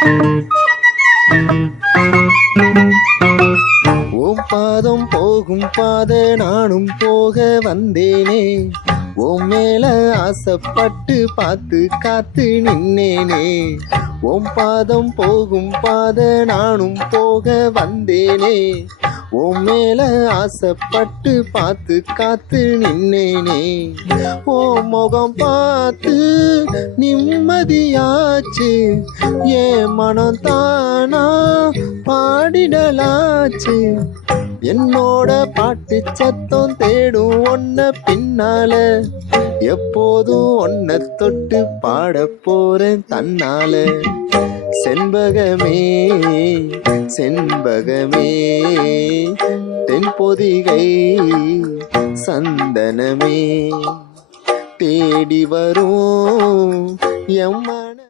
ஓம் பாதம் போகும் பாத நானும் போக வந்தேனே, உன் மேல ஆசைப்பட்டு பார்த்து காத்து நின்னேனே. ஓம் பாதம் போகும் பாத நானும் போக வந்தேனே, உன் மேல ஆசைப்பட்டு பார்த்து காத்து நின்னேனே. ஓ முகம் பார்த்து நிம்மதியாச்சு, என் மனம் தானா பாடிடலாச்சு. என்னோட பாட்டு சத்தம் தேடும் ஒன்ன பின்னால, எப்போதும் ஒன்ன தொட்டு பாட போறேன் தன்னால. செண்பகமே செண்பகமே தென்பொதிகை சந்தனமே, தேடி வரும் எம்ம